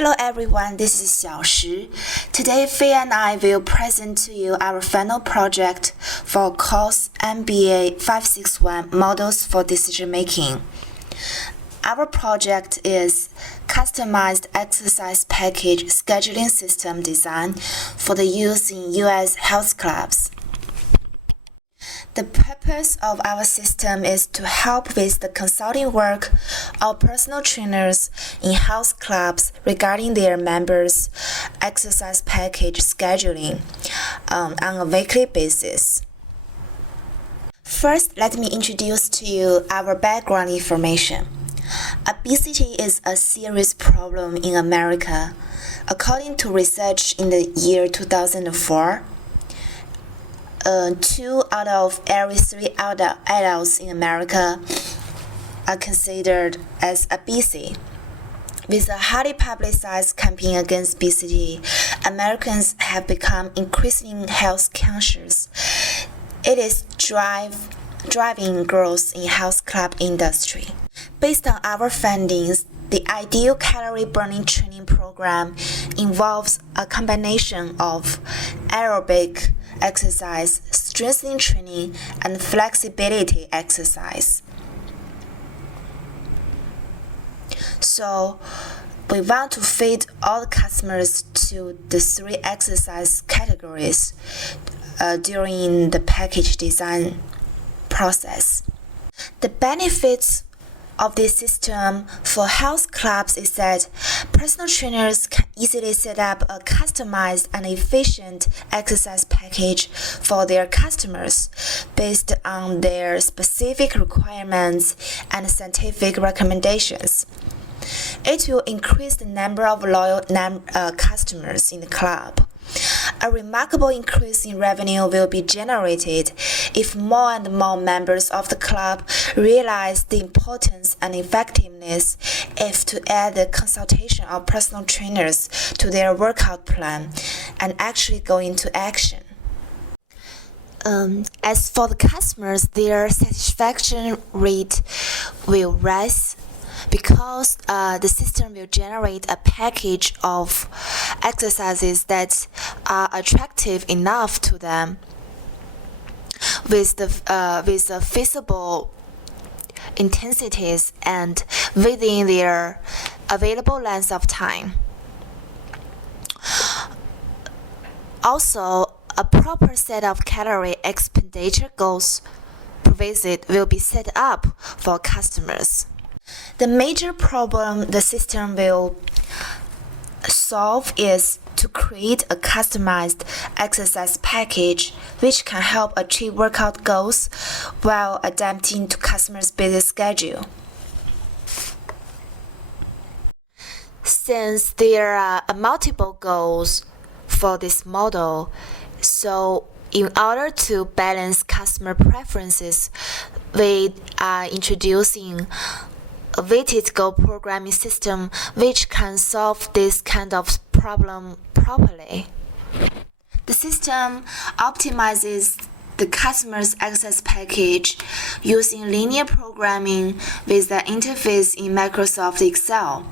Hello everyone, this is Xiao Shi. Today Fei and I will present to you our final project for course MBA 561 Models for Decision Making. Our project is Customized Exercise Package Scheduling System Design for the use in US health clubs. The purpose of our system is to help with the consulting work of personal trainers in health clubs regarding their members' exercise package scheduling on a weekly basis. First, let me introduce to you our background information. Obesity is a serious problem in America. According to research in the year 2004, 2 out of every 3 adults in America are considered as obese. With a highly publicized campaign against obesity, Americans have become increasingly health conscious. It is driving growth in health club industry. Based on our findings, the ideal calorie burning training program involves a combination of aerobic exercise, strengthening training, and flexibility exercise. So, we want to feed all the customers to the 3 exercise categories during the package design process. The benefits of this system for health clubs is that personal trainers can easily set up a customized and efficient exercise package for their customers based on their specific requirements and scientific recommendations. It will increase the number of loyal customers in the club. A remarkable increase in revenue will be generated if more and more members of the club realize the importance and effectiveness if to add the consultation of personal trainers to their workout plan and actually go into action. As for the customers, their satisfaction rate will rise because the system will generate a package of exercises that are attractive enough to them with feasible intensities and within their available length of time. Also, a proper set of calorie expenditure goals per visit will be set up for customers. The major problem the system will solve is to create a customized exercise package which can help achieve workout goals while adapting to customers' busy schedule. Since there are multiple goals for this model, so in order to balance customer preferences, we are introducing a weighted goal programming system which can solve this kind of problem properly. The system optimizes the customer's exercise package using linear programming with the interface in Microsoft Excel.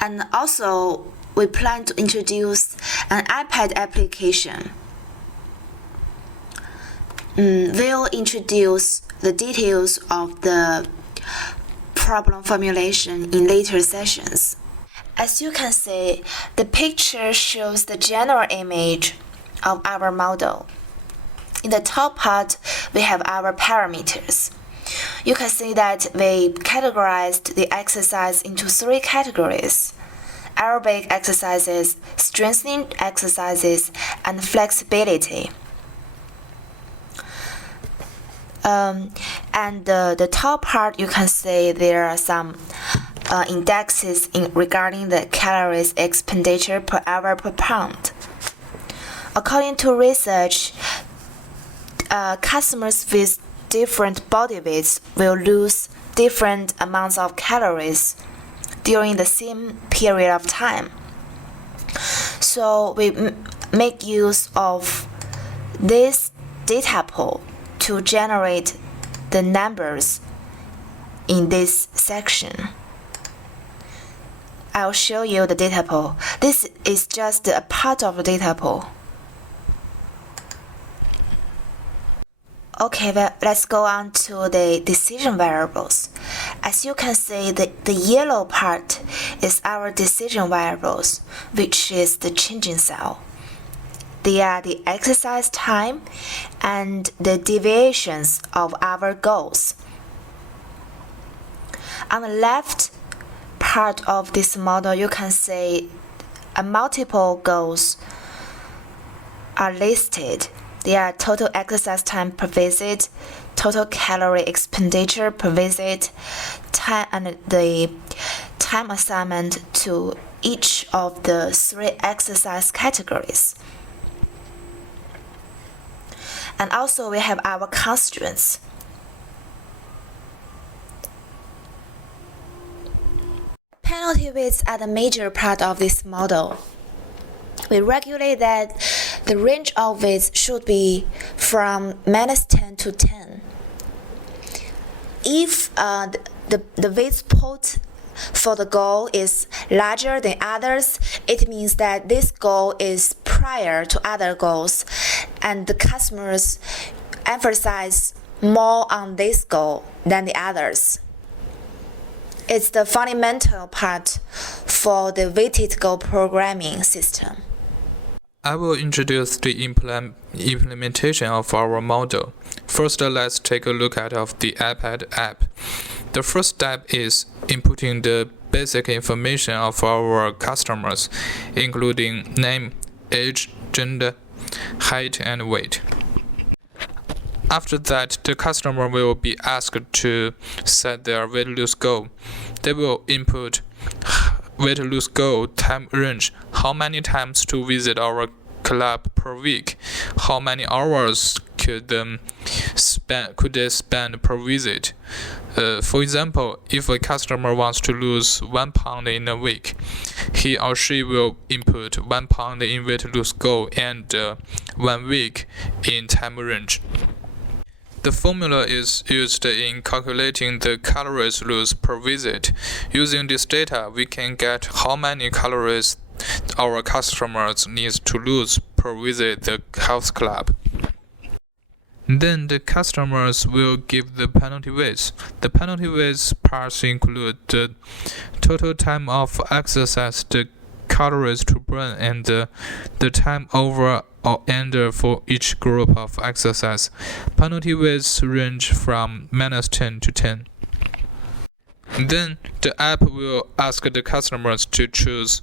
And also, we plan to introduce an iPad application. We'll introduce the details of the problem formulation in later sessions. As you can see, the picture shows the general image of our model. In the top part, we have our parameters. You can see that we categorized the exercise into 3 categories: aerobic exercises, strengthening exercises, and flexibility. And the top part, you can see there are some indexes regarding the calories expenditure per hour per pound. According to research, customers with different body weights will lose different amounts of calories during the same period of time. So we make use of this data pool to generate the numbers in this section. I'll show you the data pool. This is just a part of the data pool. Okay, well, let's go on to the decision variables. As you can see, the yellow part is our decision variables, which is the changing cell. They are the exercise time and the deviations of our goals. On the left part of this model, you can see multiple goals are listed. They are total exercise time per visit, total calorie expenditure per visit, time and the time assignment to each of the 3 exercise categories. And also we have our constraints. Penalty weights are the major part of this model. We regulate that the range of weights should be from -10 to 10. If the weights put for the goal is larger than others, it means that this goal is prior to other goals, and the customers emphasize more on this goal than the others. It's the fundamental part for the weighted goal programming system. I will introduce the implementation of our model. First, let's take a look at the iPad app. The first step is inputting the basic information of our customers, including name, age, gender, height, and weight. After that, the customer will be asked to set their weight loss goal. They will input weight loss goal time range, how many times to visit our club per week, how many hours could they spend per visit. For example, if a customer wants to lose 1 pound in a week, he or she will input 1 pound in weight loss goal and 1 week in time range. The formula is used in calculating the calories lost per visit. Using this data, we can get how many calories our customers need to lose per visit the health club. Then the customers will give the penalty weights. The penalty weights parts include the total time of exercise, the calories to burn, and the time over or under for each group of exercise. Penalty weights range from -10 to 10. Then the app will ask the customers to choose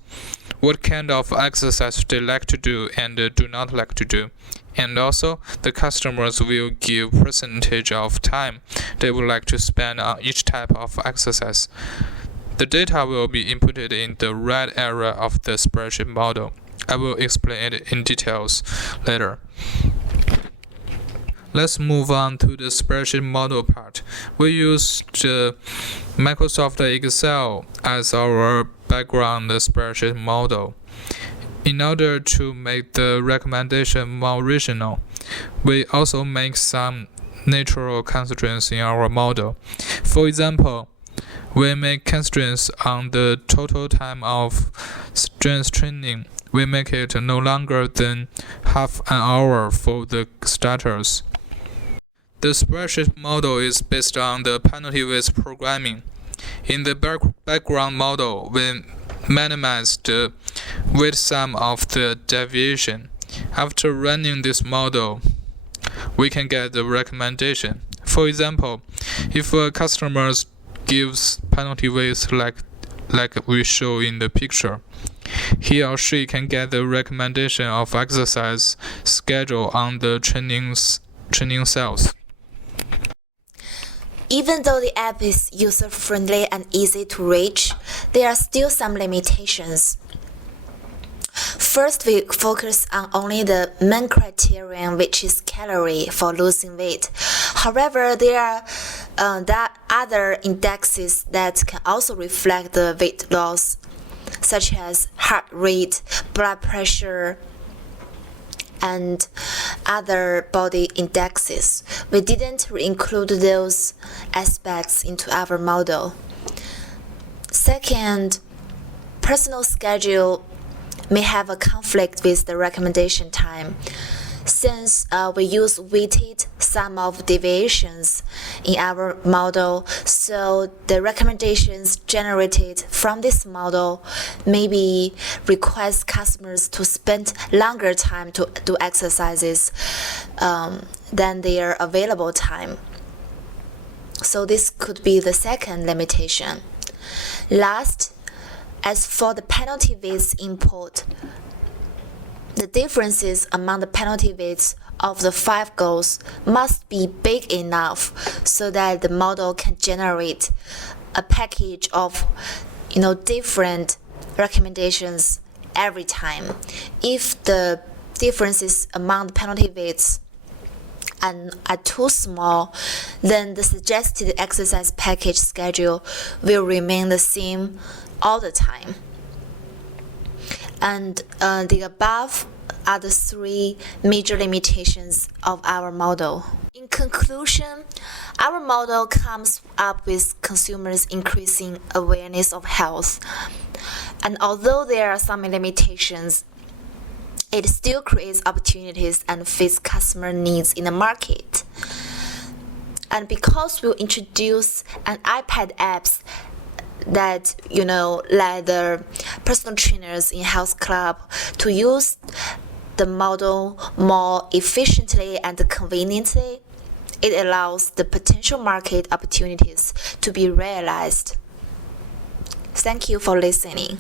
what kind of exercise they like to do and do not like to do. And also, the customers will give percentage of time they would like to spend on each type of exercise. The data will be inputted in the red area of the spreadsheet model. I will explain it in details later. Let's move on to the spreadsheet model part. We use the Microsoft Excel as our background spreadsheet model. In order to make the recommendation more rational, we also make some natural constraints in our model. For example, we make constraints on the total time of strength training. We make it no longer than half an hour for the starters. The spreadsheet model is based on the penalty weights programming. In the background model, we minimize the weight sum of the deviation. After running this model, we can get the recommendation. For example, if a customer gives penalty weights like we show in the picture, he or she can get the recommendation of exercise schedule on the training cells. Even though the app is user-friendly and easy to reach, there are still some limitations. First, we focus on only the main criterion, which is calorie for losing weight. However, there are other indexes that can also reflect the weight loss, such as heart rate, blood pressure, and other body indexes. We didn't include those aspects into our model. Second, personal schedule may have a conflict with the recommendation time. Since we use weighted sum of deviations in our model, so the recommendations generated from this model maybe request customers to spend longer time to do exercises than their available time. So this could be the second limitation. Last, as for the penalty weights input, the differences among the penalty weights of the 5 goals must be big enough so that the model can generate a package of different recommendations every time. If the differences among the penalty weights are too small, then the suggested exercise package schedule will remain the same all the time. And the above are the 3 major limitations of our model. In conclusion, our model comes up with consumers' increasing awareness of health. And although there are some limitations, it still creates opportunities and fits customer needs in the market. And because we'll introduce an iPad apps that let the personal trainers in health club to use the model more efficiently and conveniently, it allows the potential market opportunities to be realized. Thank you for listening.